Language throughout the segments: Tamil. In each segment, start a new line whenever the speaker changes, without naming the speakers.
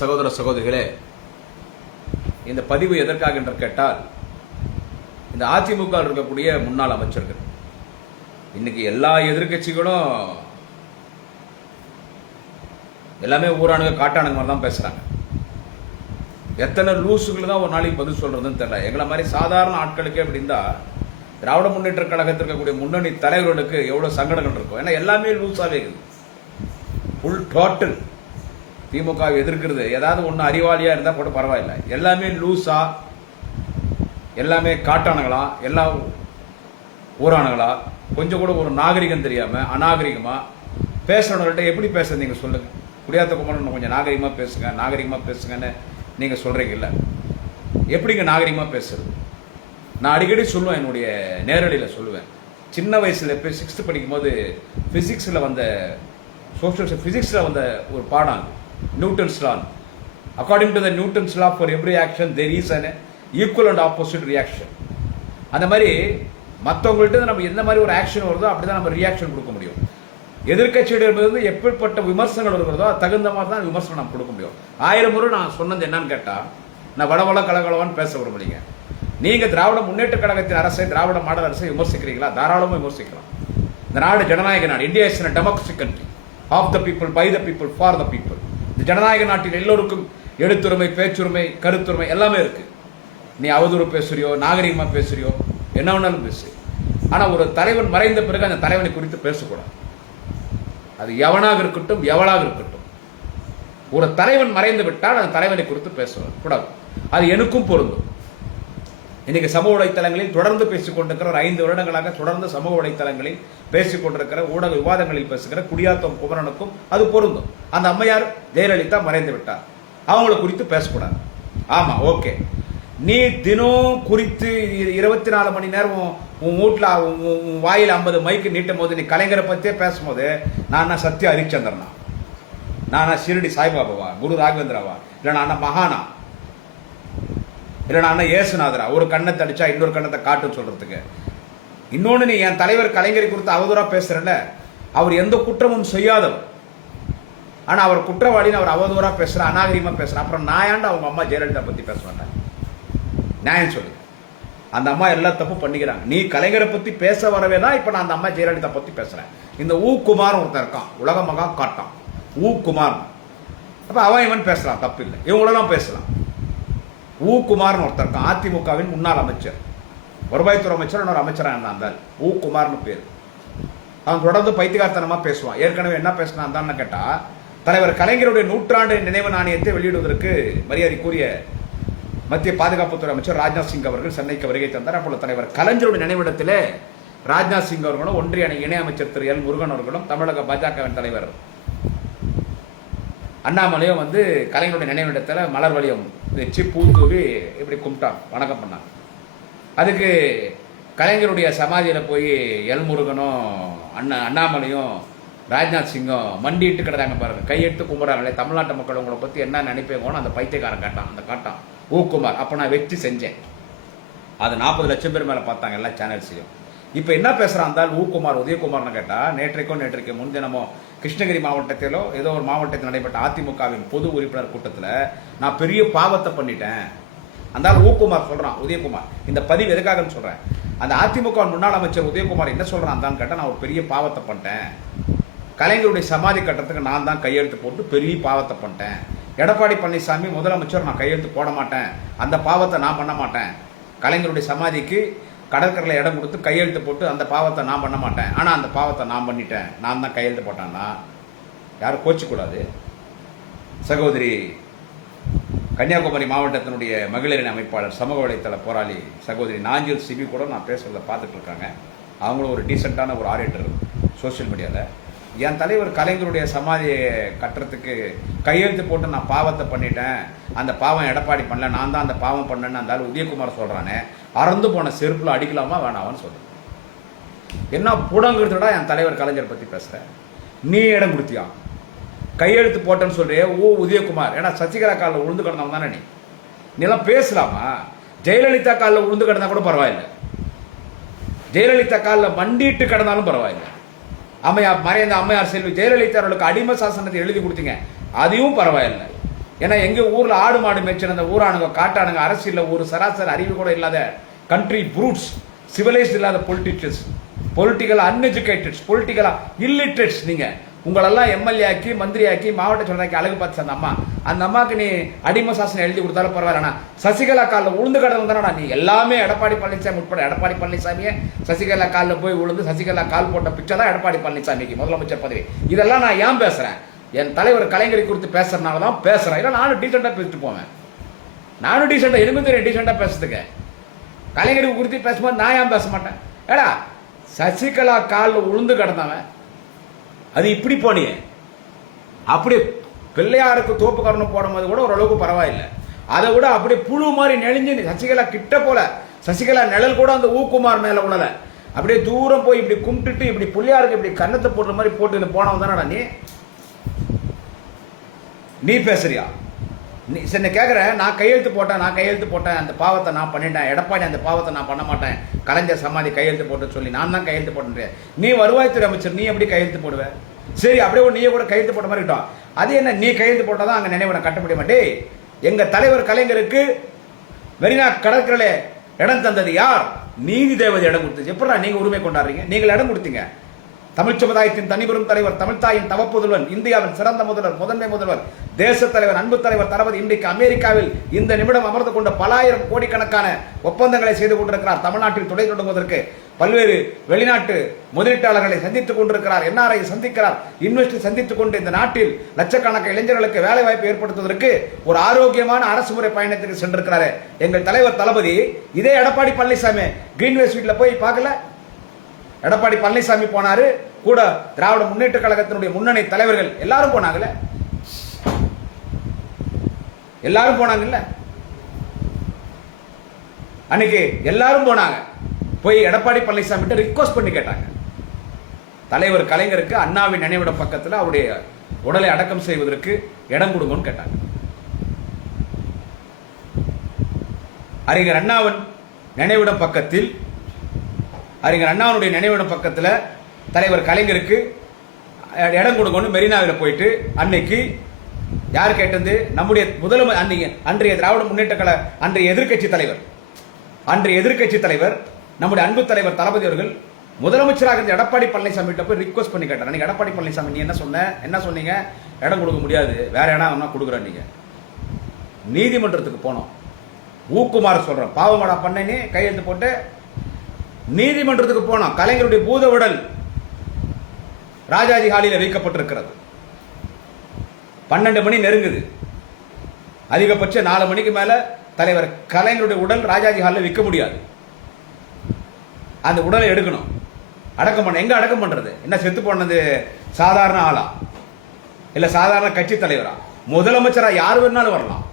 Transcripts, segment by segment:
சகோதர சகோதரிகளே இந்த பதிவு எதற்காக என்று கேட்டால் இந்த அதிமுக இருக்கக்கூடிய முன்னாள் அமைச்சர்கள். இன்னைக்கு எல்லா எதிர்கட்சிகளும் எல்லாமே ஊரானுங்க காட்டானுங்க மாதிரி தான் பேசுறாங்க. எத்தனை லூசுகள் தான் ஒரு நாளைக்கு பதில் சொல்றதுன்னு தெரியல. எங்களை மாதிரி சாதாரண ஆட்களுக்கே அப்படி இருந்தா திராவிட முன்னேற்ற கழகத்தில் இருக்கக்கூடிய முன்னணி தலைவர்களுக்கு எவ்வளவு சங்கடங்கள் இருக்கும் ஏன்னா எல்லாமே லூஸாவே இருக்குது. ஃபுல் டோட்டல் திமுக எதிர்க்கிறது. ஏதாவது ஒன்று அறிவாளியா இருந்தா கூட பரவாயில்ல. எல்லாமே லூஸா எல்லாமே காட்டானுங்களா எல்லாம் ஊரானுங்களா கொஞ்சம் கூட ஒரு நாகரிகம் தெரியாம அநாகரிகமா? பேசுறவங்கள்ட்ட எப்படி பேசுறது நீங்க சொல்லுங்க. குடியாத்த குமரன் கொஞ்சம் நாகரிகமா பேசுங்க நாகரிகமா பேசுங்கன்னு நீங்க சொல்றீங்கல்ல. எப்படிங்க நாகரிகமா பேசுறது? நான் அடிக்கடி சொல்லுவேன் என்னுடைய நேரடியில் சொல்லுவேன். சின்ன வயசுல இப்போ சிக்ஸ்த் படிக்கும் போது வந்த சோஷியல் ஃபிசிக்ஸில் வந்த ஒரு பாடம் Newton's law according to the Newton's law for every action there is an equal and opposite reaction அந்த மாதிரி மற்றவங்கள்ட்ட நம்ம எந்த மாதிரி ஒரு ஆக்ஷன் வருதோ அப்படி தான் நம்ம ரியாக்ஷன் கொடுக்க முடியும். எதிர்கட்சியிடமிருந்து எப்படிப்பட்ட விமர்சனங்கள் இருக்கிறதோ அது தகுந்த மாதிரி தான் விமர்சனம் நம்ம கொடுக்க முடியும். ஆயிரம் முறை நான் சொன்னது என்னன்னு கேட்டால் நான் வடவள கலகலவான்னு பேச விரும்பலீங்க நீங்கள் திராவிட முன்னேற்ற கழகத்தின் அரசை திராவிட மாடல் அரசை விமர்சிக்கிறீங்களா? தாராளமாக விமர்சிக்கலாம். இந்த நாடு ஜனநாயக நாடு India is democracy country of the people by the people for the people இந்த ஜனநாயக நாட்டில் எல்லோருக்கும் எழுத்துரிமை பேச்சுரிமை கருத்துரிமை எல்லாமே இருக்குது நீ அவதூறு பேசுறியோ நாகரிகமாக பேசுறியோ என்ன வேணாலும் பேசு. ஆனால் ஒரு தலைவன் மறைந்த பிறகு அந்த தலைவனை குறித்து பேசக்கூடாது. அது எவனாக இருக்கட்டும் எவளாக இருக்கட்டும். ஒரு தலைவன் மறைந்து விட்டால் அந்த தலைவனை குறித்து பேச கூடாது அது எனக்கும் பொருந்தும். இன்னைக்கு சமூக வலைத்தளங்களில் தொடர்ந்து பேசிக் கொண்டிருக்கிற ஒரு ஐந்து வருடங்களாக தொடர்ந்து சமூக வலைத்தளங்களில் பேசிக் கொண்டிருக்கிற ஊடக விவாதங்களில் பேசுகிற குடியாத்தம் குமரனுக்கும் அது பொருந்தும். அந்த அம்மையார் ஜெயலலிதா மறைந்து விட்டார். அவங்களை குறித்து பேசக்கூடாது. ஆமா ஓகே. நீ தினம் குறித்து இருபத்தி நாலு மணி நேரம் உன் உன் உன் வாயில் ஐம்பது மைக்கு நீட்டும் போது நீ கலைஞரை பற்றியே பேசும்போது நான் சத்ய சத்யா ஹரிச்சந்திரனா? நானா ஷிரடி சாய்பாபாவா? குரு ராகவேந்திராவா? இல்லை நான் மகானா? இல்லைனா நான் ஏசுநாதரா ஒரு கண்ணை தடிச்சா இன்னொரு கண்ணத்தை காட்டுன்னு சொல்றதுக்கு. இன்னொன்று நீ என் தலைவர் கலைஞரை குறித்து அவதூறாக பேசுறல அவர் எந்த குற்றமும் செய்யாதவர். ஆனால் அவர் குற்றவாளின்னு அவர் அவதூறாக பேசுகிற அநாகரிகமாக பேசுற. அப்புறம் நான் ஏன்டா அவங்க அம்மா ஜெயலலிதா பற்றி பேச மாட்டேன்? நியாயம் சொல்லு. அந்த அம்மா எல்லா தப்பு பண்ணிக்கிறாங்க. நீ கலைஞரை பற்றி பேச வரவே தான் இப்போ நான் அந்த அம்மா ஜெயலலிதா பற்றி பேசுகிறேன் இந்த ஊ குமார் ஒருத்தன் இருக்கான் உலக மகா காட்டான். ஊ குமார். அப்போ அவன் இவன் பேசலாம் தப்பு இல்லை இவங்களெல்லாம் பேசலாம். ஊ குமார்னு ஒருத்தர் இருக்கான். அதிமுகவின் முன்னாள் அமைச்சர். வருவாய்த்துறை அமைச்சர் இன்னொரு அமைச்சராக இருந்தார் ஊ குமார்னு பேர். அவன் தொடர்ந்து பைத்தியகார்த்தனமாக பேசுவான். ஏற்கனவே என்ன பேசினான் கேட்டால் தலைவர் கலைஞருடைய நூற்றாண்டு நினைவு நாணயத்தை வெளியிடுவதற்கு மரியாதைக்குரிய மத்திய பாதுகாப்புத்துறை அமைச்சர் ராஜ்நாத் சிங் அவர்கள் சென்னைக்கு வருகை தந்தார். அப்பொழுது தலைவர் கலைஞருடைய நினைவிடத்திலே ராஜ்நாத் சிங் அவர்களும் ஒன்றிய இணை அமைச்சர் திரு எல் முருகன் அவர்களும் தமிழக பாஜகவின் தலைவர் அண்ணாமலையும் வந்து கலைஞருடைய நினைவிடத்தில் மலர் வலியம் வச்சு பூ தூவி இப்படி கும்பிட்டான் வணக்கம் பண்ணான் அதுக்கு கலைஞருடைய சமாதியில் போய் எல்முருகனும் அண்ணா அண்ணாமலையும் ராஜ்நாத் சிங்கும் மண்டிட்டு கிடறாங்க பாருங்க. கையெடுத்து கும்பிட்றாங்களே தமிழ்நாட்டு மக்கள் உங்களை பற்றி என்ன நினைப்பேங்கன்னு அந்த பைத்தியக்காரன் கேட்டான் அந்த காட்டான். ஊக்குமார் அப்போ நான் வெற்றி செஞ்சேன். அது நாற்பது லட்சம் பேர் மேலே பார்த்தாங்க எல்லா சேனல்ஸையும் இப்போ என்ன பேசுகிறான் இருந்தால் ஊக்குமார் உதயகுமார்னு கேட்டால் நேற்றைக்கும் நேற்றைக்கு முன்தினமோ கிருஷ்ணகிரி மாவட்டத்திலோ ஏதோ ஒரு மாவட்டத்தில் நடைபெற்ற அதிமுகவின் பொது உறுப்பினர் கூட்டத்தில் நான் பெரிய பாவத்தை பண்ணிட்டேன். அந்த ஓகுமார் ஊக்குமார் உதயகுமார். இந்த பதிவு எதுக்காகன்னு சொல்கிறேன் அந்த அதிமுக முன்னாள் அமைச்சர் உதயகுமார் என்ன சொல்கிறான் தான் கேட்டால் நான் ஒரு பெரிய பாவத்தை பண்ணிட்டேன். கலைஞருடைய சமாதி கட்டத்துக்கு நான் தான் கையெழுத்து போட்டு பெரிய பாவத்தை பண்ணிட்டேன். எடப்பாடி பழனிசாமி முதலமைச்சர் நான் கையெழுத்து போட மாட்டேன். அந்த பாவத்தை நான் பண்ண மாட்டேன். கலைஞருடைய சமாதிக்கு கடற்கரையில் இடம் கொடுத்து கையெழுத்து போட்டு அந்த பாவத்தை நான் பண்ண மாட்டேன். ஆனால் அந்த பாவத்தை நான் பண்ணிட்டேன். நான் தான் கையெழுத்து போட்டேன்னா யாரும் கோச்சிக்கூடாது. சகோதரி கன்னியாகுமரி மாவட்டத்தினுடைய மகளிரின் அமைப்பாளர் சமூக வலைத்தள போராளி சகோதரி நாஞ்சில் சிபி கூட நான் பேசுறதை பார்த்துட்டு இருக்காங்க. அவங்களும் ஒரு டீசெண்டான ஒரு ஆரேட்டர் சோஷியல் மீடியாவில் என் தலைவர் கலைஞருடைய சமாதியை கட்டுறதுக்கு கையெழுத்து போட்டு நான் பாவத்தை பண்ணிட்டேன். அந்த பாவம் எடப்பாடி பண்ணல நான் தான் அந்த பாவம் பண்ணேன்னு அந்த உதயகுமார் சொல்கிறானே அறந்து போன செருப்பில் அடிக்கலாமா வேணாமான்னு சொல்கிறேன் என்ன புடங்கிறதுடா என் தலைவர் கலைஞர் பற்றி பேசுகிறேன் நீ இடம் கொடுத்தியா? கையெழுத்து போட்டேன்னு சொல்கிறிய ஓ உதயகுமார். ஏன்னா சசிகலா காலில் உளுந்து கிடந்தவன் தானே நீ? நீலாம் பேசலாமா? ஜெயலலிதா காலில் உளுந்து கிடந்தா கூட பரவாயில்லை. ஜெயலலிதா காலில் மண்டிட்டு கிடந்தாலும் பரவாயில்ல. அம்மையார் மறைந்த அம்மையார் செல்வி ஜெயலலிதா அவர்களுக்கு அடிமை சாசனத்தை எழுதி கொடுத்தீங்க. அதையும் பரவாயில்லை. ஏன்னா எங்கள் ஊரில் ஆடு மாடு மேய்ச்சல் அந்த ஊரானுங்க காட்டானுங்க அரசியலில் ஒரு சராசரி அறிவு கூட இல்லாத கண்ட்ரி ப்ரூட்ஸ் சிவிலைஸ்ட் இல்லாத பொலிட்டிஷியன்ஸ் பொலிட்டிக்கல் அன்எஜுகேட்டட்ஸ் பொலிட்டிக்கலாக இல்லிட்ரேட்ஸ் நீங்கள் உங்களெல்லாம் எம்எல்ஏ ஆக்கி மந்திரி ஆக்கி மாவட்ட செயலராக்கி அழகு பார்த்து அந்த அம்மா. அந்த அம்மாக்கு நீ அடிமை சாசனம் எழுதி கொடுத்தாலும் பரவாயில்லண்ணா சசிகலா காலில் உளுந்து கடந்து தானடா நீ எல்லாமே எடப்பாடி பழனிசாமி உட்பட எடப்பாடி பழனிசாமியே சசிகலா காலில் போய் விழுந்து சசிகலா கால் போட்ட பிச்சை தான் எடப்பாடி பழனிசாமிக்கு முதலமைச்சர் பதவி. இதெல்லாம் நான் ஏன் பேசுகிறேன் என் தலைவர் கலைஞரை குறித்து பேசுறதுனால தான் பேசுகிறேன் இல்லை நானும் டீசெண்டாக பேசிட்டு போவேன். நானும் டீசெண்டாக எனக்கும் தெரியும் டீசெண்டாக பேசுறதுக்கு. கலைஞரை குறித்து பேசும்போது நான் ஏன் பேச மாட்டேன்? ஏடா சசிகலா காலில் உளுந்து கிடந்தவன் அது இப்படி போனியே. அப்படி பிள்ளையாருக்கு தோப்பு கரணம் போடும்போது கூட ஓரளவுக்கு பரவாயில்லை. அதை விட அப்படியே புழு மாதிரி நெளிஞ்சு நீ சசிகலா கிட்ட போல சசிகலா நிழல் கூட அந்த ஊக்குமார் மேல உணல. அப்படியே தூரம் போய் இப்படி கும்பிட்டுட்டு இப்படி பிள்ளையாருக்கு இப்படி கன்னத்தை போடுற மாதிரி போட்டு போனவன் தானடா நீ? நீ பேசுறியா? நீ சரி கேட்குறேன் நான் கையெழுத்து போட்டேன் நான் கையெழுத்து போட்டேன். அந்த பாவத்தை நான் பண்ணிட்டேன். எடப்பாடி அந்த பாவத்தை நான் பண்ண மாட்டேன். கலைஞர் சமாதி கையெழுத்து போட்டு சொல்லி நான் தான் கையெழுத்து போட்டேன் நீ வருவாய்த்துறை அமைச்சர் நீ எப்படி கையெழுத்து போடுவேன் சரி அப்படியே ஒரு நீயே கூட கையெழுத்து போட்ட மாதிரி இருக்கட்டும். அது என்ன நீ கையெழுத்து போட்டால் தான் அங்கே நினைவு கட்ட முடிய மாட்டே எங்கள் தலைவர் கலைஞருக்கு மெரினா கடற்கரையில் இடம் தந்தது யார்? நீதி தேவதை இடம் கொடுத்துச்சு எப்படா நீங்கள் உரிமை கொண்டாடுறீங்க? நீங்கள் இடம் கொடுத்தீங்க. தமிழ் சமுதாயத்தின் தனிபெரும் தலைவர் தமிழ்தாயின் தவப்புதல்வன் இந்தியாவின் சிறந்த முதல்வர் முதன்மை முதல்வர் தேச தலைவர் அன்பு தலைவர் தளபதி இன்றைக்கு அமெரிக்காவில் இந்த நிமிடம் அமர்ந்து கொண்ட பல ஆயிரம் கோடிக்கணக்கான ஒப்பந்தங்களை செய்து கொண்டிருக்கிறார். தமிழ்நாட்டில் துணை தொடங்குவதற்கு பல்வேறு வெளிநாட்டு முதலீட்டாளர்களை சந்தித்துக் கொண்டிருக்கிறார். என்ஆர்ஐ சந்திக்கிறார். இன்வெஸ்ட் சந்தித்துக் கொண்டு இந்த நாட்டில் லட்சக்கணக்கான இளைஞர்களுக்கு வேலை வாய்ப்பு ஏற்படுத்துவதற்கு ஒரு ஆரோக்கியமான அரசு முறை பயணத்துக்கு சென்றிருக்கிறாரு. எங்கள் தலைவர் தளபதி இதே எடப்பாடி பழனிசாமி கிரீன்வே ஸ்வீட்ல போய் பார்க்கல? எடப்பாடி பழனிசாமி போனாரு. கூட திராவிட முன்னேற்ற கழகத்தினுடைய முன்னணி தலைவர்கள் எல்லாரும் போனாங்கல்ல? எல்லாரும் போனாங்கல்ல? அன்னைக்கு எல்லாரும் போனாங்க. போய் எடப்பாடி பழனிசாமி கிட்ட ரிக்வஸ்ட் பண்ணி கேட்டாங்க. தலைவர் கலைஞருக்கு அண்ணாவின் நினைவிடம் பக்கத்தில் அவருடைய உடலை அடக்கம் செய்வதற்கு இடம் கொடுங்கன்னு கேட்டாங்க. அறிஞர் அண்ணாவின் நினைவிடம் பக்கத்தில் அறிஞர் அண்ணாவுடைய நினைவிடம் பக்கத்தில் தலைவர் கலைஞருக்கு இடம் கொடுக்கணும் மெரினாவில் போயிட்டு அன்னைக்கு யார் கேட்டது? நம்முடைய முதலமை அன்னைக்கு அன்றைய திராவிட முன்னேற்ற கழக அன்றைய எதிர்க்கட்சி தலைவர். அன்றைய எதிர்க்கட்சி தலைவர் நம்முடைய அன்பு தலைவர் தளபதி அவர்கள் முதலமைச்சராக இருந்த எடப்பாடி பழனிசாமி கிட்ட போய் ரிக்வஸ்ட் பண்ணி கேட்டார். அன்னைக்கு எடப்பாடி பழனிசாமி நீ என்ன சொன்ன? என்ன சொன்னீங்க? இடம் கொடுக்க முடியாது. வேற இடம் வேணா கொடுக்குறேன் நீங்க. நீதிமன்றத்துக்கு போனோம். ஊக்குமார் சொல்றேன். பாவமடா பண்ணனே கையெழுத்து போட்டு நீதிமன்றத்துக்கு போனோம். கலைஞருடைய பூத உடல் ராஜாஜி ஹாலியில் வைக்கப்பட்டிருக்கிறது. பன்னெண்டு மணி நெருங்குது. அதிகபட்சம் நாலு மணிக்கு மேல தலைவர் கலைஞருடைய உடல் ராஜாஜி ஹாலில் விற்க முடியாது. அந்த உடலை எடுக்கணும். அடக்கம் பண்ண எங்க அடக்கம் பண்றது? என்ன செத்து போனது சாதாரண ஆளா? இல்ல சாதாரண கட்சி தலைவரா? முதலமைச்சரா யார் வேணாலும் வரலாம்.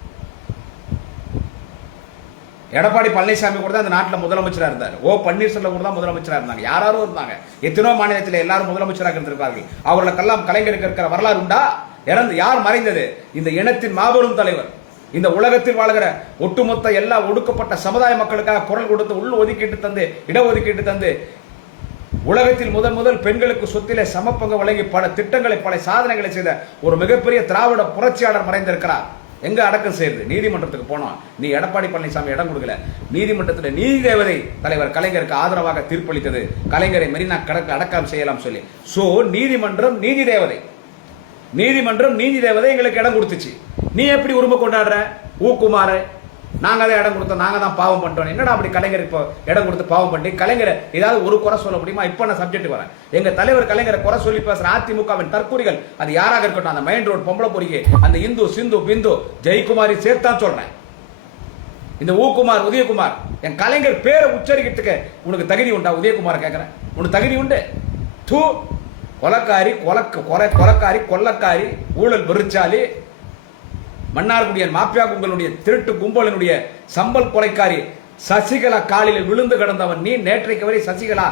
எடப்பாடி பழனிசாமி கூட தான் அந்த நாட்டில் முதலமைச்சராக இருந்தார். ஓ பன்னீர்செல்வம் கூட தான் முதலமைச்சராக இருந்தாங்க. யாராரும் இருந்தாங்க. எத்தனோ மாநிலத்தில் எல்லாரும் முதலமைச்சராக இருந்திருப்பார்கள். அவர்களுக்கெல்லாம் கலைஞருக்கு இருக்கிற வரலாறு உண்டா? இறந்து யார் மறைந்தது? இந்த இனத்தின் மாபெரும் தலைவர் இந்த உலகத்தில் வாழ்கிற ஒட்டுமொத்த எல்லா ஒடுக்கப்பட்ட சமுதாய மக்களுக்காக குரல் கொடுத்து உள் ஒதுக்கீட்டு தந்து இடஒதுக்கீட்டு தந்து உலகத்தில் முதல் முதல் பெண்களுக்கு சொத்திலே சமப்பங்கு வழங்கி பல திட்டங்களை பல சாதனைகளை செய்த ஒரு மிகப்பெரிய திராவிட புரட்சியாளர் மறைந்திருக்கிறார். எங்கே அடக்கம் செய்யுது நீதிமன்றத்துக்கு போனோம் நீ எடப்பாடி பழனிசாமி இடம் கொடுக்கல. நீதிமன்றத்தில் நீதி தேவதை தலைவர் கலைஞருக்கு ஆதரவாக தீர்ப்பளித்தது. கலைஞரை மெரினா கடக்க அடக்கம் செய்யலாம் சொல்லி. ஸோ நீதிமன்றம் நீதி தேவதை. நீதிமன்றம் நீதி தேவதை எங்களுக்கு இடம் கொடுத்துச்சு. நீ எப்படி உரிமை கொண்டாடுற? ஊக்குமாறு. நாங்க தான் இடம் கொடுத்தோம் நாங்க தான் பாவம் பண்ணிட்டோம். என்னடா அப்படி கலைஞர் இப்போ இடம் கொடுத்து பாவம் பண்ணி கலைஞரை ஏதாவது ஒரு குறை சொல்ல முடியுமா? இப்போ நான் சப்ஜெக்ட் வரேன். எங்கள் தலைவர் கலைஞரை குறை சொல்லி பேசுகிற அதிமுகவின் தற்கூரிகள் அது யாராக இருக்கட்டும் அந்த மெயின் ரோடு பொம்பளை பொறிக்கு அந்த இந்து சிந்து பிந்து ஜெயக்குமாரி சேர்த்தான் சொல்றேன். இந்த ஊக்குமார் உதயகுமார் என் கலைஞர் பேரை உச்சரிக்கிறதுக்கு உனக்கு தகுதி உண்டா? உதயகுமார் கேட்கறேன் உனக்கு தகுதி உண்டு? தூ கொலக்காரி கொலக்கு கொலை கொலக்காரி கொள்ளக்காரி ஊழல் வெறிச்சாலி மன்னார்குடியன் மாப்பியா கும்பலுடைய திருட்டு கும்பலினுடைய சம்பல் கொலைக்காரி சசிகலா காலில் விழுந்து கிடந்தவன். நீ நேற்றைக்கு வரை சசிகலா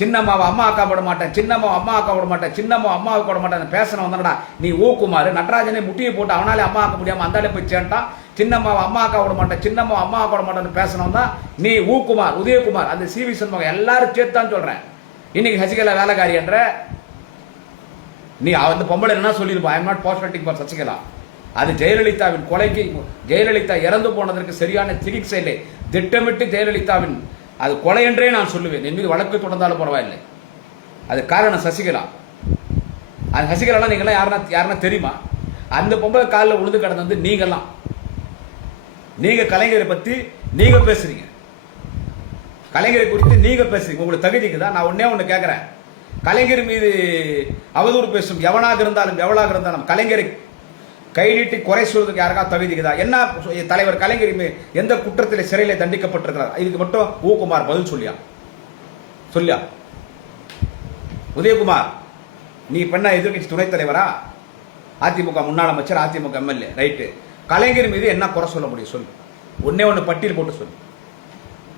சின்னம்மாவை அம்மா அக்கா விட மாட்டேன் சின்னம்மா அம்மா அக்கா விட மாட்டேன் சின்னம்மா அம்மாவை விட மாட்டேன் பேசணும் வந்தனடா. நீ ஊக்குமாறு நடராஜனே முட்டியை போட்டு அவனாலே அம்மா ஆக்க முடியாமல் அந்தாலே போய் சேர்ந்தான். சின்னம்மாவை அம்மா அக்கா விட மாட்டேன் சின்னம்மா அம்மா அக்கா விட மாட்டேன்னு பேசணும் தான் நீ ஊக்குமார் உதயகுமார் அந்த சி வி சண்முகம் எல்லாரும் சேர்த்தான் சொல்கிறேன் இன்னைக்கு சசிகலா வேலைக்காரி என்ற நீ அந்த பொம்பளை என்ன சொல்லியிருப்பா? ஐ எம் நாட் பாஸ்மெட்டிக் ஃபார் சசிகலா. அது ஜெயலலிதாவின் கொலைக்கு ஜெயலலிதா இறந்து போனதற்கு சரியான சிகிச்சை இல்லை. திட்டமிட்டு ஜெயலலிதாவின் அது கொலை என்றே நான் சொல்லுவேன். என் மீது வழக்கு தொடர்ந்தாலும் பரவாயில்லை. அது காரணம் சசிகலா. அந்த சசிகலாலாம் நீங்களாம் யாருனா யாருன்னா தெரியுமா? அந்த பொம்பளை காலில் உழுது கிடந்தது நீங்களாம் நீங்க கலைஞரை பத்தி நீங்க பேசுறீங்க. கலைஞரை குறித்து நீங்க பேசுறீங்க. உங்களுக்கு தகுதிக்கு தான் நான் ஒன்னே ஒன்று கேட்குறேன் கலைஞர் மீது அவதூறு பேசும் எவனாக இருந்தாலும் எவளாக இருந்தாலும் கலைஞரை கை நீட்டி குறை சொல்றதுக்கு யாருக்கா தகுதிக்குதா என்ன தலைவர் கலைஞர் எந்த குற்றத்தில் சிறையில் தண்டிக்கப்பட்டிருக்கிறார்? இதுக்கு மட்டும் ஊகுமார் பதில் சொல்லியா? சொல்லியா? உதயகுமார் நீ பண்ண எதிர்கட்சி துணைத் தலைவரா? அதிமுக முன்னாள் அமைச்சர் அதிமுக எம்எல்ஏ ரைட்டு. கலைஞர் மீது என்ன குறை சொல்ல முடியும் சொல்லு. ஒன்னே ஒன்று பட்டியல் போட்டு சொல்லு.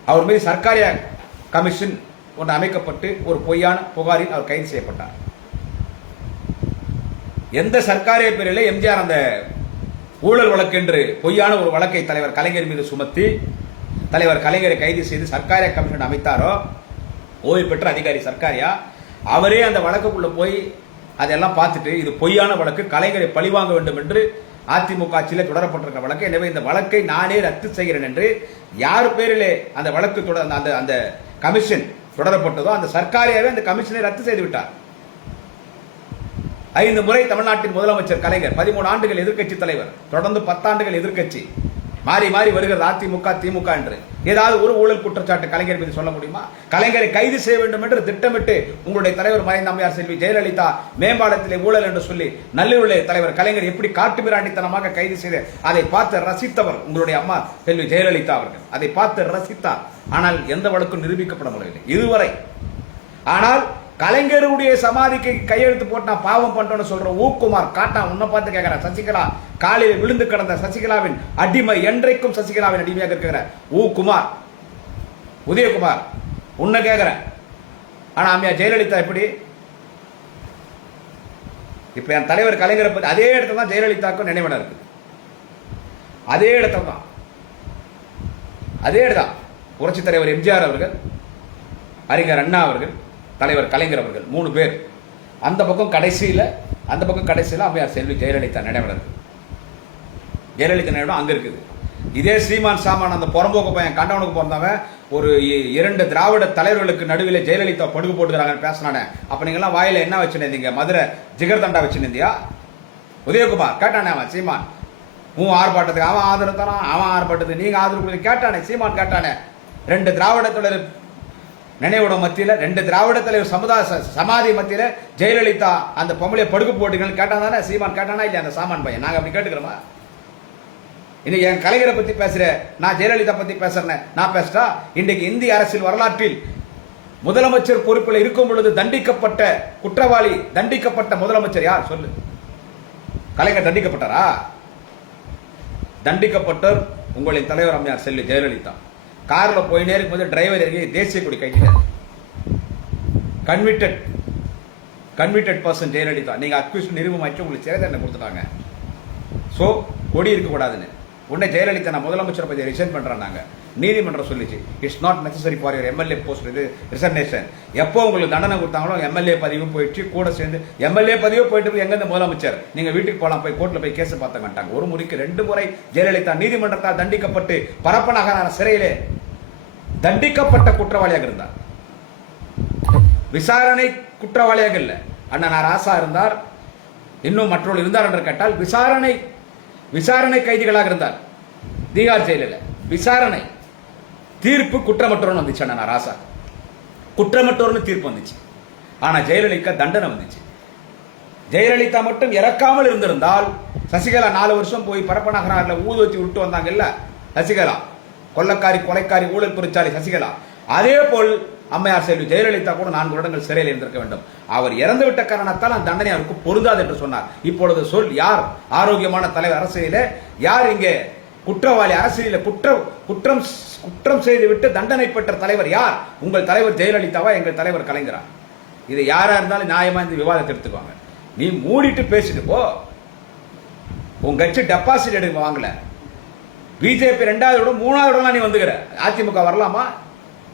அவர் மீது சர்க்காரிய கமிஷன் ஒன்று அமைக்கப்பட்டு ஒரு பொய்யான புகாரில் அவர் கைது செய்யப்பட்டார். எந்த சர்க்காரிய பேரில் எம்ஜிஆர் அந்த ஊழல் வழக்கு என்று பொய்யான ஒரு வழக்கை தலைவர் கலைஞர் மீது சுமத்தி தலைவர் கலைஞரை கைது செய்து சர்க்காரிய கமிஷன் அமைத்தாரோ ஓய்வு பெற்ற அதிகாரி சர்க்காரியா அவரே அந்த வழக்குக்குள்ள போய் அதெல்லாம் பார்த்துட்டு இது பொய்யான வழக்கு கலைஞரை பழிவாங்க வேண்டும் என்று அதிமுக ஆட்சியில் தொடரப்பட்டிருக்கிற வழக்கு. எனவே இந்த வழக்கை நானே ரத்து செய்கிறேன் என்று யார் பேரிலே அந்த வழக்கு தொடர் அந்த அந்த கமிஷன் தொடரப்பட்டதோ அந்த சர்க்காரியாவே அந்த கமிஷனை ரத்து செய்து விட்டார். ஐந்து முறை தமிழ்நாட்டின் முதலமைச்சர் கலைஞர் பதிமூணு ஆண்டுகள் எதிர்க்கட்சி தலைவர் தொடர்ந்து பத்தாண்டுகள் எதிர்க்கட்சி. மாறி மாறி வருகிறது அதிமுக திமுக என்று. ஏதாவது ஒரு ஊழல் குற்றச்சாட்டு கலைஞர் மீது சொல்ல முடியுமா? கலைஞரை கைது செய்ய வேண்டும் என்று திட்டமிட்டு உங்களுடைய தலைவர் மறைந்த அம்மையார் செல்வி ஜெயலலிதா மேம்பாலத்திலே ஊழல் என்று சொல்லி நல்லுள்ள தலைவர் கலைஞர் எப்படி காட்டு மிராண்டித்தனமாக கைது செய்த அதை பார்த்து ரசித்தவர் உங்களுடைய அம்மா செல்வி ஜெயலலிதா அவர்கள். அதை பார்த்து ரசித்தார். ஆனால் எந்த வழக்கும் நிரூபிக்கப்பட முடியவில்லை இதுவரை. ஆனால் கலைஞருடைய சமாதிக்கு கையெழுத்து போட்டு நான் பாவம் பண்றேன்னு சொல்ற ஊக்குமார் காட்டா உன்னை பார்த்து கேட்கிறேன் சசிகலா காலையில் விழுந்து கிடந்த சசிகலாவின் அடிமை என்றைக்கும் சசிகலாவின் அடிமையாக இருக்கிற ஊக்குமார் உதயகுமார். உன்னை கேட்கிறேன் ஆனா அம்மையா ஜெயலலிதா எப்படி? இப்ப என் தலைவர் கலைஞரை பத்தி அதே இடத்துல தான் ஜெயலலிதாவுக்கும் நினைவிடம் இருக்குது அதே இடத்துல தான். அதே இடம் புரட்சித் தலைவர் எம்ஜிஆர் அவர்கள் அறிஞர் அண்ணா அவர்கள் தலைவர் கலைஞர் அவர்கள் மூணு பேர். அந்த பக்கம் கடைசியில் அந்த பக்கம் கடைசியில் அம்மையார் செல்வி ஜெயலலிதா நினைவிடம். ஜெயலலிதா நினைவிடம் அங்கே இருக்குது. இதே ஸ்ரீமான் சாமான் அந்த புறம்போக்கு பையன் கண்டவனுக்கு பிறந்தவன் ஒரு இரண்டு திராவிட தலைவர்களுக்கு நடுவில் ஜெயலலிதா படுகு போட்டுக்கிறாங்கன்னு பேசினானே. அப்போ நீங்களாம் வாயில் என்ன வச்சுருந்தீங்க? மதுரை ஜிகர்தண்டா வச்சுருந்தியா? உதயகுமார் கேட்டானே அவன் சீமான் உன் ஆர்ப்பாட்டத்துக்கு அவன் ஆதரவு தரான் அவன் ஆர்ப்பாட்டத்துக்கு நீங்கள் ஆதரவு கொடுத்து கேட்டானே சீமான் கேட்டானே. ரெண்டு திராவிட தலைவர் நினைவோட மத்தியில் ரெண்டு திராவிட தலைவர் சமுதாய ச- சமாதி மத்தியில் ஜெயலலிதா அந்த பொம்பளையை படுக்க போட்டீங்கன்னு கேட்டான் தானே சீமான் கேட்டானா இல்லையா அந்த சாமான் பையன்? நாங்கள் அப்படி கேட்டுக்கிறோமா? இன்னைக்கு என் கலைஞரை பற்றி பேசுகிற நான் ஜெயலலிதா பற்றி பேசுகிறேன் நான் பேசிட்டா இன்றைக்கு இந்திய அரசியல் வரலாற்றில் முதலமைச்சர் பொறுப்பில் இருக்கும் பொழுது தண்டிக்கப்பட்ட குற்றவாளி தண்டிக்கப்பட்ட முதலமைச்சர் யார்? சொல்லு. கலைஞர் தண்டிக்கப்பட்டாரா? தண்டிக்கப்பட்டோர் உங்களின் தலைவர் அம்மையார் செல்வி ஜெயலலிதா. காரில் போயினே இருக்கும்போது டிரைவர் இறங்கி தேசிய கொடி கைட்டிட்டார் கன்விக்டட் கன்விக்டட் பர்சன் ஜெயலலிதா. நீங்கள் அக்யூஸ் நிரூபமாச்சு உங்களுக்கு சிறை தண்டனை கொடுத்துட்டாங்க. ஸோ கொடி இருக்கக்கூடாதுன்னு உடனே ஜெயலலிதா நான் முதலமைச்சர் பத்தி ரிசைன் பண்றேன் நாங்கள் நீதிமன்றம் சொல்லிச்சு it's not necessary for your MLA post இது ரிசர்னேஷன் எப்போ உங்களுக்கு தண்டனை கொடுத்தாங்களோ எம்எல்ஏ பதிவு போயிடுச்சு கூட சேர்ந்து எம்எல்ஏ பதிவு போயிட்டு போய் இந்த முதலமைச்சர்? நீங்கள் வீட்டுக்கு போகலாம் போய் கோர்ட்டில் போய் கேஸ் பார்த்த மாட்டாங்க. ஒரு முறைக்கு ரெண்டு முறை ஜெயலலிதா நீதிமன்றத்தால் தண்டிக்கப்பட்டு பரப்பனாக நான் சிறையிலே. தண்டிக்கப்பட்ட குற்றவாளியாக இருந்தார். விசாரணை குற்றவாளியாக இல்லை. அண்ணன் ராசா இருந்தார். இன்னும் மற்றொரு இருந்தார் என்று கேட்டால் விசாரணை விசாரணை கைதிகளாக இருந்தார். தீகார் ஜெயிலில். விசாரணை. தீர்ப்பு குற்றமற்றோன்னு வந்துச்சு அண்ணன் ராசா குற்றமற்றோர்னு தீர்ப்பு வந்துச்சு. ஆனால் ஜெயலலிதா தண்டனை வந்துச்சு. ஜெயலலிதா மட்டும் இறக்காமல் இருந்திருந்தால் சசிகலா நாலு வருஷம் போய் பரப்பநகராரில் ஊதுவத்தி விட்டு வந்தாங்கல்ல சசிகலா. கொள்ளக்காரி கொலைக்காரி ஊழல் பெருச்சாளி சசிகலா. அதே போல் அம்மையார் செல்வி ஜெயலலிதா கூட நான்கு வருடங்கள் சிறையில் இருந்திருக்க வேண்டும். அவர் இறந்து விட்ட காரணத்தால் அந்த தண்டனை அவருக்கு பொருந்தாது என்று சொன்னார். இப்பொழுது சொல் யார் ஆரோக்கியமான தலைவர் அரசியல யார் இங்கே குற்றவாளி அரசியல குற்றம் குற்றம் குற்றம் செய்துவிட்டு தண்டனை பெற்ற தலைவர் யார்? உங்கள் தலைவர் ஜெயலலிதாவா? எங்கள் தலைவர் கலைஞரா? இது யாரா இருந்தாலும் நியாயமா இந்த விவாதத்தை எடுத்துக்குவாங்க. நீ மூடிட்டு பேசிட்டு போ. உங்க கட்சி டெபாசிட் எடுக்க வாங்கல. பிஜேபி ரெண்டாவது இடம் மூணாவது இடம்லாம் நீ வந்துக்கிற. அதிமுக வரலாமா?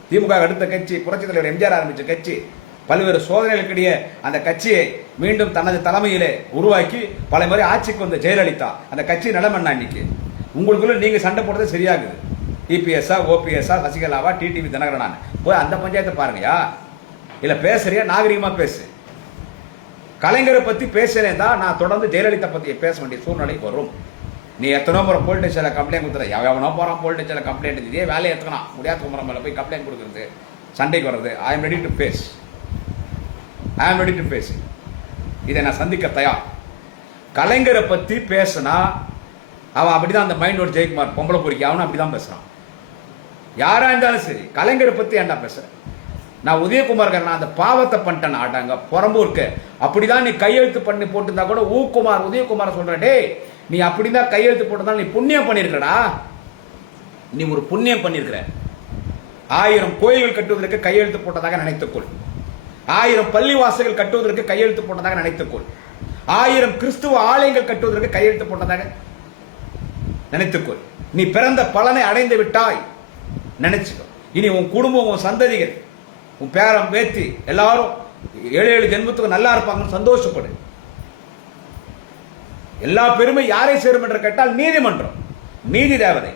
திமுக அடுத்த கட்சி புரட்சி தலைவர் எம்ஜிஆர் ஆரம்பித்த கட்சி பல்வேறு சோதனைகளுக்கிடையே அந்த கட்சியை மீண்டும் தனது தலைமையிலே உருவாக்கி பல முறை ஆட்சிக்கு வந்த ஜெயலலிதா அந்த கட்சி நிலைமண்ணா இன்னைக்கு. உங்களுக்குள்ள நீங்கள் சண்டை போடுறது சரியாகுது. இபிஎஸ்ஆ ஓபிஎஸ்ஆ சசிகலாவா டிடிவி தினகரனான் போய் அந்த பஞ்சாயத்தை பாருங்கயா இல்லை பேசுறியா? நாகரிகமாக பேசு. கலைஞரை பற்றி பேசுறேன் தான் நான் தொடர்ந்து ஜெயலலிதா பற்றி பேச வேண்டிய சூழ்நிலை வரும். நீ எத்தனோ முறை போலீஸ் ஸ்டேஷனில் கம்ப்ளைண்ட் கொடுத்துற எவனோ போகிறான் போலீஸ் ஸ்டேஷனில் கம்ப்ளைண்ட் இதே வேலையை எத்தலாம் முடியாத குமரம் மேலே போய் கம்ப்ளைண்ட் கொடுக்குறது. சண்டைக்கு வர்றது. I am ready to face I am ready to face இதை நான் சந்திக்க தயார். கலைஞரை பற்றி பேசுனா அவன் அப்படிதான் அந்த மைண்டோட ஜெயக்குமார். பொம்பளை பொறிக்க அவனும் அப்படிதான் பேசுகிறான் யாராக இருந்தாலும் சரி கலைஞரை பற்றி ஏன்டா பேசுகிறேன் நான் உதயகுமார் நான் அந்த பாவத்தை பண்ணிட்டேன் ஆட்டாங்க புறம்பூருக்கு அப்படிதான் நீ கையெழுத்து பண்ணி போட்டிருந்தா கூட ஊக்குமார் உதயகுமார் சொல்கிறேன் டேய் நீ அப்படிதான் கையெழுத்து போட்டிருந்தா நீ புண்ணியம் பண்ணிருக்கடா நீ ஒரு புண்ணியம் பண்ணிருக்கிற ஆயிரம் கோயில்கள் கட்டுவதற்கு கையெழுத்து போட்டதாக நினைத்துக்கொள். ஆயிரம் பள்ளிவாசல்கள் கட்டுவதற்கு கையெழுத்து போட்டதாக நினைத்துக்கொள். ஆயிரம் கிறிஸ்துவ ஆலயங்கள் கட்டுவதற்கு கையெழுத்து போட்டதாக நினைத்துக்கொள். நீ பிறந்த பலனை அடைந்து விட்டாய். நினைச்சுக்கோ. இனி உன் குடும்பம் உன் சந்ததிகள் உன் பேரம் பேத்தி எல்லாரும் ஏழு ஏழு ஜென்மத்துக்கு நல்லா இருப்பாங்கன்னு சந்தோஷப்படு. எல்லா பெருமை யாரை சேரும் என்று கேட்டால் நீதிமன்றம். நீதி தேவதை.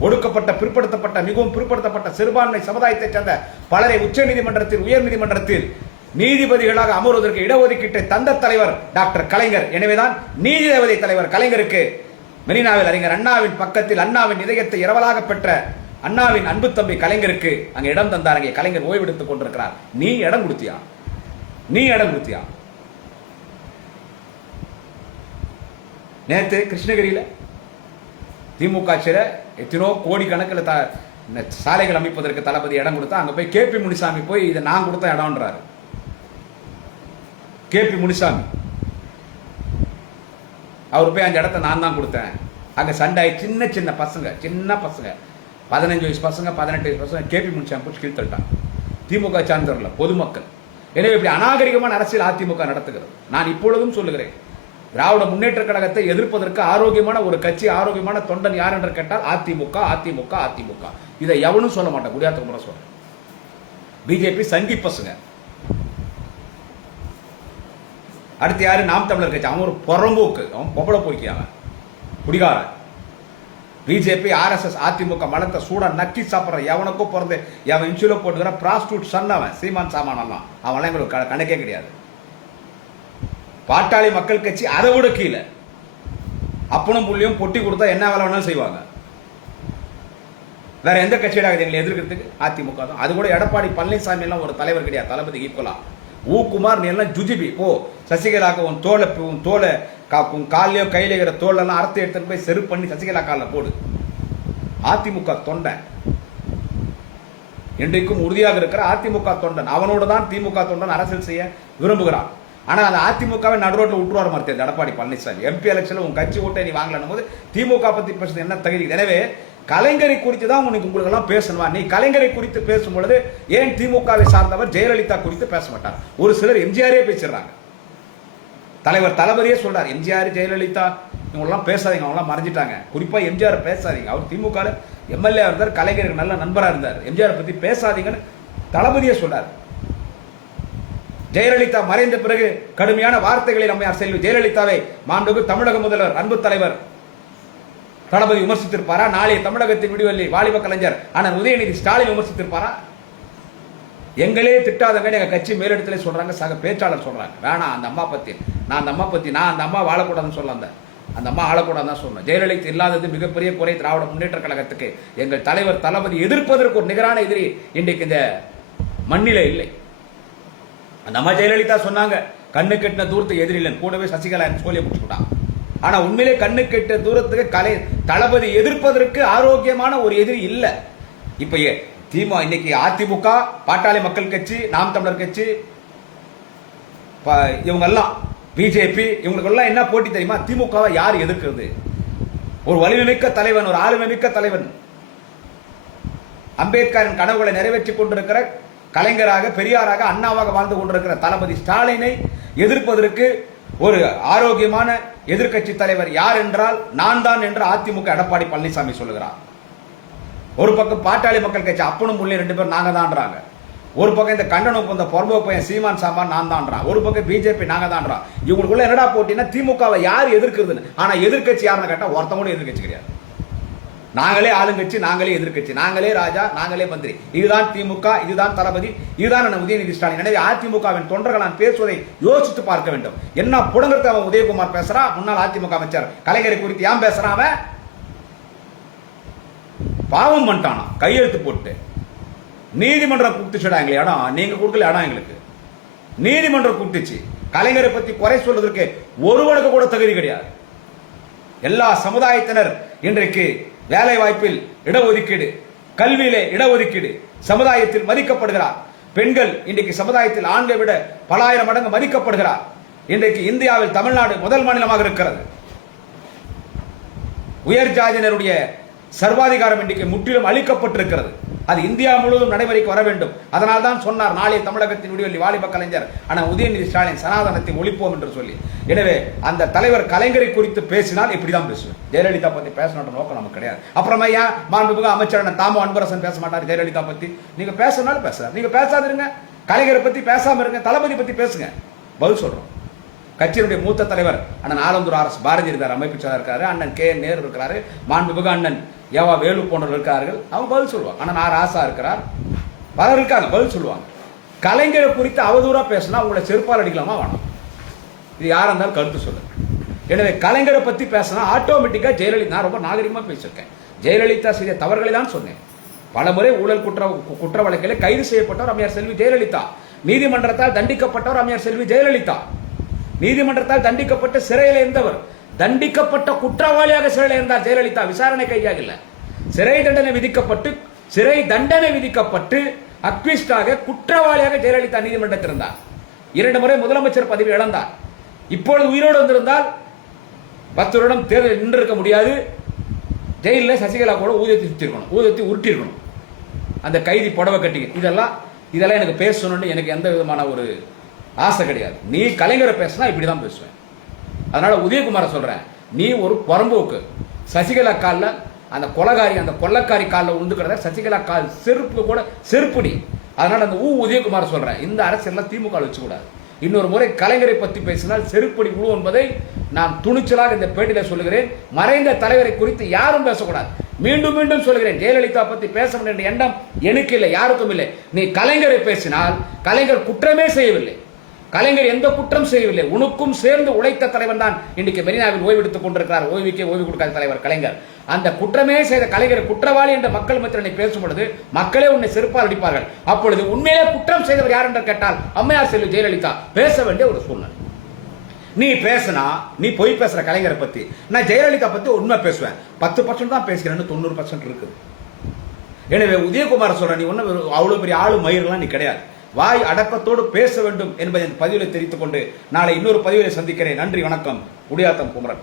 ஒடுக்கப்பட்ட பிற்படுத்தப்பட்ட மிகவும் பிற்படுத்தப்பட்ட சிறுபான்மை சமுதாயத்தைச் சேர்ந்த பலரை உச்ச நீதிமன்றத்தில் உயர் நீதிமன்றத்தில் நீதிபதிகளாக அமர்வதற்கு இடஒதுக்கீட்டை தந்த தலைவர் டாக்டர் கலைஞர். எனவேதான் நீதி தேவதை தலைவர் கலைஞருக்கு மெரினாவில் அறிஞர் அண்ணாவின் பக்கத்தில் அண்ணாவின் இதயத்தை இரவலாக பெற்ற அண்ணாவின் அன்பு தம்பி கலைஞருக்கு அங்கே இடம் தந்தார். அங்கே கலைஞர் ஓய்வெடுத்துக் கொண்டிருக்கிறார். நீ இடம் கொடுத்தியா? நீ இடம் கொடுத்தியா? நேற்று கிருஷ்ணகிரியில் திமுக ஆட்சியில் எத்தனோ கோடி கணக்கில் த சாலைகள் அமைப்பதற்கு தளபதி இடம் கொடுத்தா அங்கே போய் கேபி முனிசாமி போய் இதை நான் கொடுத்த இடம்ன்றாரு. கேபி முனிசாமி. அவர் போய் அந்த இடத்த நான் தான் கொடுத்தேன். அங்கே சண்டை சின்ன சின்ன பசங்க சின்ன பசங்க. பதினஞ்சு வயசு பசங்க பதினெட்டு வயசு பசங்க கேபி முனிசாமி பிடிச்சி கீழ்த்தட்டான் திமுக சார்ந்தவர்கள பொதுமக்கள். எனவே இப்படி அநாகரிகமான அரசியல் அதிமுக நடத்துகிறது. நான் இப்பொழுதும் சொல்லுகிறேன். திராவிட முன்னேற்ற கழகத்தை எதிர்ப்பதற்கு ஆரோக்கியமான ஒரு கட்சி ஆரோக்கியமான தொண்டன் யார் என்று கேட்டால் அதிமுக அதிமுக அதிமுக. இதை எவனும் சொல்ல மாட்டான். குடியாத்த முறை சொல்றேன். பிஜேபி சங்கி பசுங்க. அடுத்து யாரு? நாம் தமிழர் கட்சி. அவன் ஒரு புறம்போக்கு. அவன் பொம்பளை பொறுக்கி அவன் குடிகாரன். பிஜேபி ஆர்எஸ்எஸ் அதிமுக மலத்தை சூட நக்கி சாப்பிட்ற. எவனுக்கும் பிறந்து எவன் இன்சுல போட்டுக்கிற ப்ராஸ்டியூட் சன் அவன். சீமான் சாமான் எல்லாம். அவன்லாம் எங்களுக்கு க- கணக்கே கிடையாது. பாட்டாளி மக்கள் கட்சி அதை விட கீழே. அப்பனும் புள்ளியும் பொட்டி கொடுத்தா என்ன வேலை வேணாலும் செய்வாங்க. வேற எந்த கட்சியோட எங்களை எதிர்க்கிறதுக்கு? அதிமுக தான். அது கூட எடப்பாடி பழனிசாமி எல்லாம் ஒரு தலைவர் கிடையாது. தளபதி ஈக்குவலா. ஊ குமார் நீ எல்லாம் ஜுஜிபி. போ. சசிகலாக்கு உன் தோலை உன் தோலை கா- காலையோ கையில இருக்கிற தோலெல்லாம் அறுத்து எடுத்துட்டு போய் செருப்பு பண்ணி சசிகலா காலில் போடு. அதிமுக தொண்டை இன்றைக்கும் உறுதியாக இருக்கிற அதிமுக தொண்டன். அவனோடு தான் திமுக தொண்டன் அரசியல் செய்ய விரும்புகிறான். ஆனா அந்த அதிமுகவை நடுரோட்டில் விட்டுருவார் மறுத்தது எடப்பாடி பழனிசாமி. எம்பி எலெக்ஷன்ல உங்கள் கட்சி ஓட்டை நீ வாங்கலன்னும் போது திமுக பத்தி பேசுறது என்ன தகுதி? எனவே கலைஞரை குறித்து தான் உனக்கு உங்களுக்கு எல்லாம் பேசணுமா? நீ கலைஞரை குறித்து பேசும் பொழுது ஏன் திமுகவை சார்ந்தவர் ஜெயலலிதா குறித்து பேச மாட்டார்? ஒரு சிலர் எம்ஜிஆரே பேசிடுறாங்க. தலைவர் தளபதியே சொல்றார் எம்ஜிஆர் ஜெயலலிதா இவங்கெல்லாம் பேசாதீங்க அவங்களாம் மறைஞ்சிட்டாங்க. குறிப்பா எம்ஜிஆர் பேசாதீங்க. அவர் திமுக எம்எல்ஏ இருந்தார் கலைஞருக்கு நல்ல நண்பராக இருந்தார். எம்ஜிஆர் பத்தி பேசாதீங்கன்னு தளபதியே சொல்றாரு. ஜெயலலிதா மறைந்த பிறகு கடுமையான வார்த்தைகளில் நம்மையார் செல்வி ஜெயலலிதாவை மாண்புகு தமிழக முதல்வர் அன்பு தலைவர் தளபதி விமர்சித்திருப்பாரா? நாளைய தமிழகத்தின் விடுவெள்ளி வாலிப கலைஞர் ஆனால் உதயநிதி ஸ்டாலின் விமர்சித்திருப்பாரா? எங்களே திட்டாதவங்க எங்கள் கட்சி மேலிடத்துல சொல்கிறாங்க சக பேச்சாளர் சொல்கிறாங்க வேணாம் அந்த அம்மா பற்றி நான் அந்த அம்மா பற்றி நான் அந்த அம்மா வாழக்கூடாதுன்னு சொல்ல அந்த அந்த அம்மா ஆளக்கூடாதுன்னு தான் சொன்னேன். ஜெயலலிதா இல்லாதது மிகப்பெரிய குறை திராவிட முன்னேற்ற கழகத்துக்கு. எங்கள் தலைவர் தளபதி எதிர்ப்பதற்கு ஒரு நிகரான எதிரி இன்றைக்கு இந்த மண்ணில இல்லை. அந்த அம்மா ஜெயலலிதா சொன்னாங்க கண்ணு கெட்டின தூரத்தை எதிரிலன் கூடவே சசிகலா சொல்லி முடிச்சுட்டான் ஆனா உண்மையிலே கண்ணு கெட்ட தூரத்துக்கு கலை தளபதி எதிர்ப்பதற்கு ஆரோக்கியமான ஒரு எதிரி இல்லை. இப்ப ஏ- திமுக இன்னைக்கு அதிமுக பாட்டாளி மக்கள் கட்சி நாம் தமிழர் கட்சி ப- இவங்க எல்லாம் பிஜேபி இவங்களுக்கு எல்லாம் என்ன போட்டி தெரியுமா? திமுகவை யார் எதிர்க்கிறது? ஒரு வலிமைமிக்க தலைவன் ஒரு ஆளுமை மிக்க தலைவன். அம்பேத்கரின் கனவுகளை நிறைவேற்றி கொண்டிருக்கிற கலைஞராக பெரியாராக அண்ணாவாக வாழ்ந்து கொண்டிருக்கிற தளபதி ஸ்டாலினை எதிர்ப்பதற்கு ஒரு ஆரோக்கியமான எதிர்க்கட்சி தலைவர் யார் என்றால் நான் தான் என்று அதிமுக எடப்பாடி பழனிசாமி சொல்லுகிறார். ஒரு பக்கம் பாட்டாளி மக்கள் கட்சி அப்பனும் உள்ளே ரெண்டு பேரும் நாங்க தான்றாங்க ஒரு பக்கம் இந்த கண்டனம் இந்த பொறம்போ பையன் சீமான் சாம்பான் நான் தான்றான் ஒரு பக்கம் பிஜேபி நாங்க தான்றான் இவங்களுக்குள்ள என்னடா போட்டினா திமுகவை யார் எதிர்க்கிறதுன்னு. ஆனா எதிர்க்கட்சி யாருன்னு கேட்டா ஒருத்தவங்களும் கூட எதிர்க்கட்சி கிடையாது. நாங்களே ஆளுங்கட்சி நாங்களே எதிர்க்கட்சி நாங்களே ராஜா நாங்களே மந்திரி. இதுதான் திமுக இதுதான் தளபதி இதுதான் என்ன உதயநிதி ஸ்டாலின். எனவே அதிமுகவின் தொண்டர்கள் நான் பேசுவதை யோசித்து பார்க்க வேண்டும். என்ன புடங்கிறது அவன் உதயகுமார் பேசுறான் முன்னாள் அதிமுக அமைச்சர். கலைஞரை குறித்து ஏன் பேசுறான் அவன்? பாவம் பண்ணிட்டானா? கையெழுத்து போட்டு. நீதிமன்றம் கூப்பிட்டுச்சுடா எங்களை இடம். நீங்க கொடுக்கல இடம் எங்களுக்கு. நீதிமன்றம் கூப்பிட்டுச்சு. கலைஞரை பத்தி குறை சொல்றதுக்கு ஒருவனுக்கு கூட தகுதி கிடையாது. எல்லா சமுதாயத்தினர் இன்றைக்கு வேலை வாய்ப்பில் இடஒதுக்கீடு கல்வியிலே இடஒதுக்கீடு சமுதாயத்தில் மதிக்கப்படுகிறார். பெண்கள் இன்றைக்கு சமுதாயத்தில் ஆண்களை விட பல ஆயிரம் மடங்கு மதிக்கப்படுகிறார். இன்றைக்கு இந்தியாவில் தமிழ்நாடு முதல் மாநிலமாக இருக்கிறது. உயர் ஜாதியினருடைய சர்வாதிகாரம் இன்றைக்கு முற்றிலும் அளிக்கப்பட்டிருக்கிறது அது இந்தியா முழுவதும் நடைமுறைக்கு வர வேண்டும். அதனால் தான் சொன்னார் நாளை தமிழகத்தின் விடிவெள்ளி வாலிப கலைஞர் ஆனால் உதயநிதி ஸ்டாலின் சனாதனத்தை ஒழிப்போம் என்று சொல்லி. எனவே அந்த தலைவர் கலைஞரை குறித்து பேசினால் இப்படி தான் பேசுவேன். ஜெயலலிதா பற்றி பேசணுன்ற நோக்கம் நமக்கு கிடையாது. அப்புறமா ஏன் மாண்புமிகு அமைச்சர் தாமோ அன்பரசன் பேச மாட்டார் ஜெயலலிதா பற்றி நீங்கள் பேசணும்னாலும் பேச நீங்கள் பேசாதிருங்க. கலைஞரை பற்றி பேசாமல் இருங்க. தளபதி பற்றி பேசுங்க. பதில் சொல்கிறோம் கட்சியினுடைய மூத்த தலைவர் அண்ணன் ஆலந்தூர் அரசு பாரதி இருக்கார் அமைப்பு இருக்காரு அண்ணன் கே நேரு இருக்கிறாரு மாண்புமிகு அண்ணன் ஏவா வேலு போன்றவர் இருக்கார்கள் அவங்க பதில் சொல்லுவாங்க. அண்ணன் ஆர் ஆசா இருக்கிறார். பலர் இருக்காங்க பதில் சொல்லுவாங்க. கலைஞரை குறித்து அவதூறாக பேசினா உங்களை செருப்பால் அடிக்கலாமா வேணும். இது யாராக இருந்தாலும் கருத்து சொல்லுங்க. எனவே கலைஞரை பற்றி பேசினா ஆட்டோமேட்டிக்கா ஜெயலலிதா நான் ரொம்ப நாகரிகமாக பேசியிருக்கேன். ஜெயலலிதா செய்த தவறுகளை தான் சொன்னேன். பல முறை ஊழல் குற்ற குற்ற வழக்கில் கைது செய்யப்பட்டவர் அம்மையார் செல்வி ஜெயலலிதா. நீதிமன்றத்தால் தண்டிக்கப்பட்டவர் அம்மையார் செல்வி ஜெயலலிதா. நீதிமன்றத்தால் தண்டிக்கப்பட்டு சிறையில் இருந்தவர் தண்டிக்கப்பட்ட குற்றவாளியாக சிறையில் இருந்தார் ஜெயலலிதா. விசாரணை கையாக இல்லை சிறை தண்டனை விதிக்கப்பட்டு சிறை தண்டனை விதிக்கப்பட்டு அக்விஸ்டாக குற்றவாளியாக ஜெயலலிதா நீதிமன்றத்தில் இருந்தார். இரண்டு முறை முதலமைச்சர் பதவி இழந்தார். இப்பொழுது உயிரோடு வந்திருந்தால் பத்து வருடம் தேர்தல் நின்றிருக்க முடியாது. ஜெயிலில் சசிகலா கூட ஊதியத்தை சுற்றிருக்கணும் ஊதியத்தை உருட்டிருக்கணும். அந்த கைதி புடவை கட்டிங்க இதெல்லாம் இதெல்லாம் எனக்கு பேசணும்னு எனக்கு எந்த விதமான ஒரு ஆசை கிடையாது. நீ கலைஞரை பேசினா இப்படி தான் பேசுவேன். அதனால் உதயகுமாரை சொல்கிறேன் நீ ஒரு புறம்போக்கு. சசிகலா காலில் அந்த கொலகாரி அந்த கொள்ளக்காரி காலில் உண்டுக்கிறத சசிகலா கால் செருப்பு கூட செருப்புடி. அதனால் அந்த ஊ உதயகுமார் சொல்கிறேன் இந்த அரசியல்லாம் திமுக வச்சுக்கூடாது. இன்னொரு முறை கலைஞரை பற்றி பேசினால் செருப்படி உழு என்பதை நான் துணிச்சலாக இந்த பேட்டியில் சொல்லுகிறேன். மறைந்த தலைவரை குறித்து யாரும் பேசக்கூடாது. மீண்டும் மீண்டும் சொல்கிறேன் ஜெயலலிதா பற்றி பேச வேண்டிய எண்ணம் எனக்கு இல்லை யாருக்கும் இல்லை. நீ கலைஞரை பேசினால் கலைஞர் குற்றமே செய்யவில்லை. கலைஞர் எந்த குற்றம் செய்யவில்லை. உனக்கும் சேர்ந்து உழைத்த தலைவன் தான். இன்னைக்கு மெரினாவில் ஓய்வெடுத்துக் கொண்டிருக்கிறார். ஓய்வுக்கே ஓய்வு கொடுக்காத தலைவர் கலைஞர். அந்த குற்றமே செய்த கலைஞர் குற்றவாளி என்ற மக்கள் மத்தியில் நீ பேசும் பொழுது மக்களே உன்னை செருப்பால் அடிப்பார்கள். அப்பொழுது உண்மையிலே குற்றம் செய்தவர் யார் என்று கேட்டால் அம்மையார் செல்வி ஜெயலலிதா. பேச வேண்டிய ஒரு சூழ்நிலை. நீ பேசுனா நீ பொய் பேசுற கலைஞரை பத்தி. நான் ஜெயலலிதா பத்தி உண்மை பேசுவேன். பத்து பர்சன்ட் தான் பேசுகிறேன்னு தொண்ணூறு பர்சன்ட் இருக்குது. எனவே உதயகுமார் சொல்ற நீ ஒன்றும் அவ்வளவு பெரிய ஆளு மயிரெல்லாம் நீ கிடையாது. வாய் அடக்கத்தோடு பேச வேண்டும் என்பதை பதிவில் தெரிவித்துக் கொண்டு நாளை இன்னொரு பதிவில் சந்திக்கிறேன். நன்றி வணக்கம். குடியாத்தம் குமரன்.